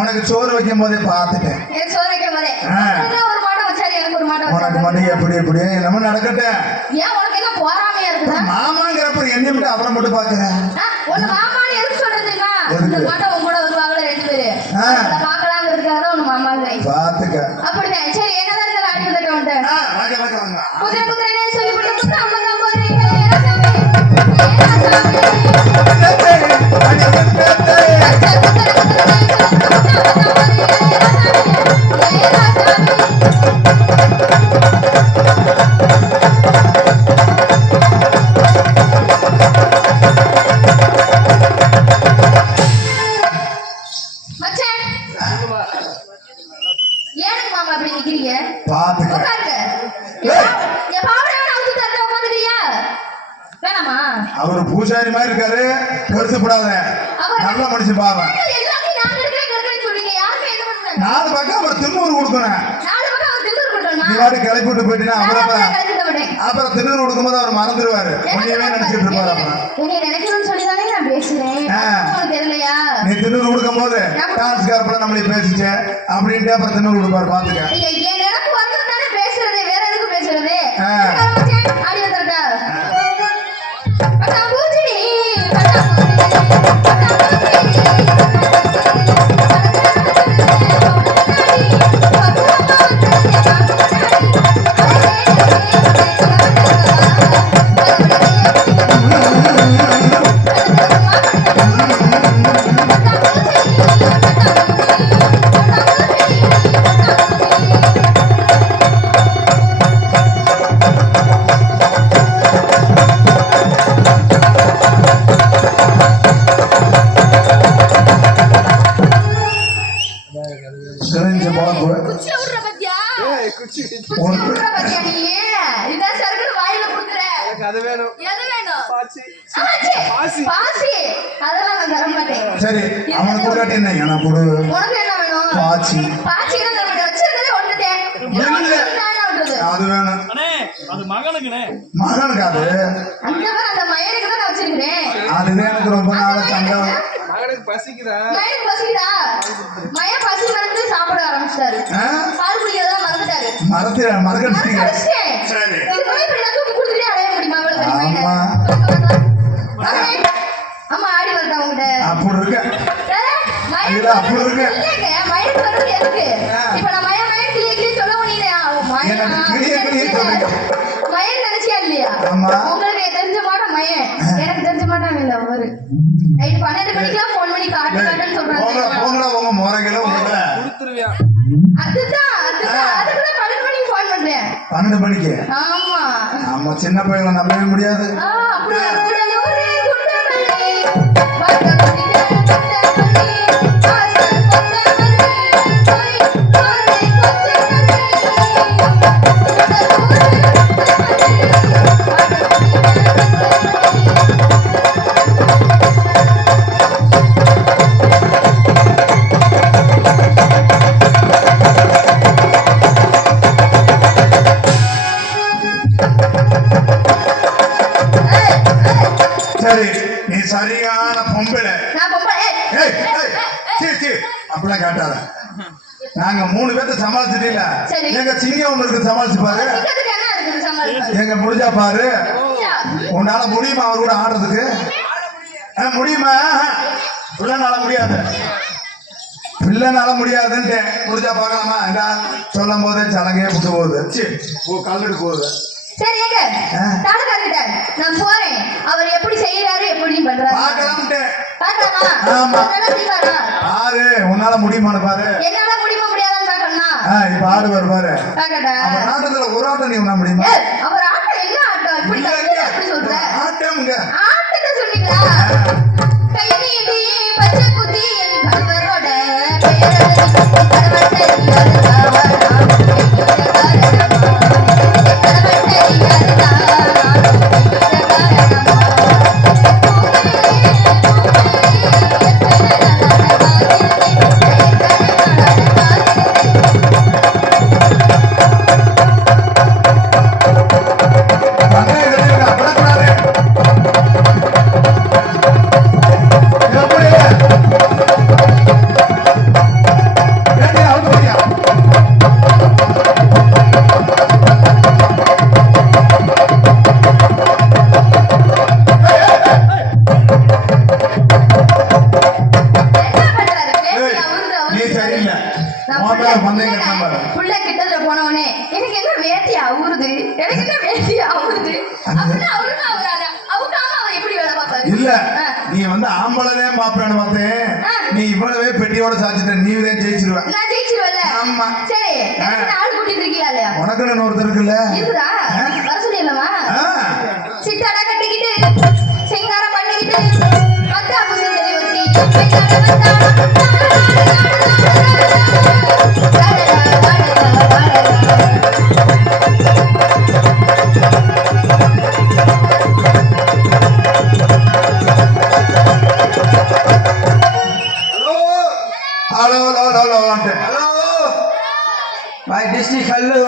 உனக்கு சோறு வைக்கும் போதே பாத்துட்டேன். உனக்கு மட்டும் எப்படி எப்படி என்னமோ நடக்கட்டும். மாமாங்கிறப்ப என்ன மட்டும் அவரை மட்டும் பாக்குறேன். பாத்துக்க அப்படிதான். சரி என்னதான் ஆடி வந்துட்டேன். அவரு பூசாரி மாதிரி இருக்காரு, பெருசுப்படாத நல்ல மனுஷன் பாவம். 4 பக்கம் அவர் திருநூறு கொடுக்கணும். நீவாடு கிளப்பி விட்டு போயிட்டீங்கன்னா அப்புறம் திருநூறு கொடுக்கும் போது அவர் மறந்துடுவாரு. உன்னையவே நினைச்சிட்டு இருப்பாரு. நீ திருநூறு கொடுக்கும் போது டான்ஸ்காரப்பட நம்மளே பேசிச்சு அப்படின்ட்டு அப்புறம் திருநூறு கொடுப்பாரு. பாத்துக்க சரி அவனுக்கு கொடுக்காட்டி என்ன எனக்கு கொடு. பாச்சி அது வேணும். மகனுக்கு அது அதுதான் எனக்கு ரொம்ப நாள சங்கம். மறந்துட்டீங்க. அப்படி இருக்கு அப்படி இருக்கு. தெரிஞ்ச மாட்டோம் மயன் எனக்கு தெரிஞ்ச மாட்டாங்க. இல்ல ஒரு 12 மணிக்கெல்லாம் போன் பண்ணி காட்டு காட்டுன்னு சொல்றாங்க. அதுதான் 12 மணிக்கு போன் பண்றேன். 12 மணிக்கு? ஆமா ஆமா. சின்ன பையனை நம்பவே முடியாது. நீ சரியான பொம்பளை. அப்படிலாம் காட்டாத. நாங்க 3 பேர்த்த சமாளிச்சுட்டீங்கள. எங்க சிங்கம் ஒண்ணு இருக்கு, சமாளிச்சு பாரு. எங்க முடிஞ்சா பாரு. உன்னால முடியுமா அவர் கூட ஆடுறதுக்கு? முடியுமா? பிள்ளைனால முடியாது. பிள்ளைனால முடியாதுன்ட்டு முடிஞ்சா பாக்கலாமா? சொல்லும் போதே சலங்கையே விட்டு போகுது. கல்லுக்கு போகுது. சரி ஏங்க தானகாரங்க நான் போறேன். அவர் எப்படி செய்யறாரு எப்படி பண்றாரு பார்க்கலாம்ட்டு. பார்க்கலாமா? ஆமா. அதெல்லாம் செய்வாரா? பாரு உன்னால முடியுமான்னு பாரு. என்னால முடியுமா முடியாதான்னு பார்க்கணும்னா இப்ப ஆடு வருவாரு. பார்க்கடா. அவர் ஆட்டத்துல ஒரு ஆட்டம் நீ உன்ன முடியுமா? அவர் ஆட்டம் என்ன ஆட்டம்? இப்படி எப்படி சொல்ற? ஆட்டம்ங்க. ஆட்டத்தை சொன்னீங்களா? கையிலே பச்சை குத்தி நீ சரியில்லை உன் மேல பந்தயம் கட்டின பாரு. புள்ள கிட்டத்துல போனவனே எனக்கு என்ன வேட்டியா ஊறுது எனக்கு என்ன வேட்டியா ஊறுது அப்படின்னா அவருமே அவராத அவுக்காம அவர் எப்படி வேலை பார்த்தாரு இல்ல நீ வந்து ஆம்பளவே பாப்பேன்னு பார்த்தேன் நீ இவ்வளவே பெட்டியோட சாச்சிட்ட நீ தான் ஜெயிச்சிருவ நான் ஜெயிச்சிருவல்ல ஆமா சரி எனக்கு ஆள் கூட்டிட்டு இருக்கீங்களா இல்லையா உனக்கு ஒருத்தர் இருக்குல்ல இருக்குதா வர சொல்லிடலாமா சித்தாடா கட்டிக்கிட்டு சிங்காரம் பண்ணிக்கிட்டு மத்தாப்பு செஞ்சு ஒட்டி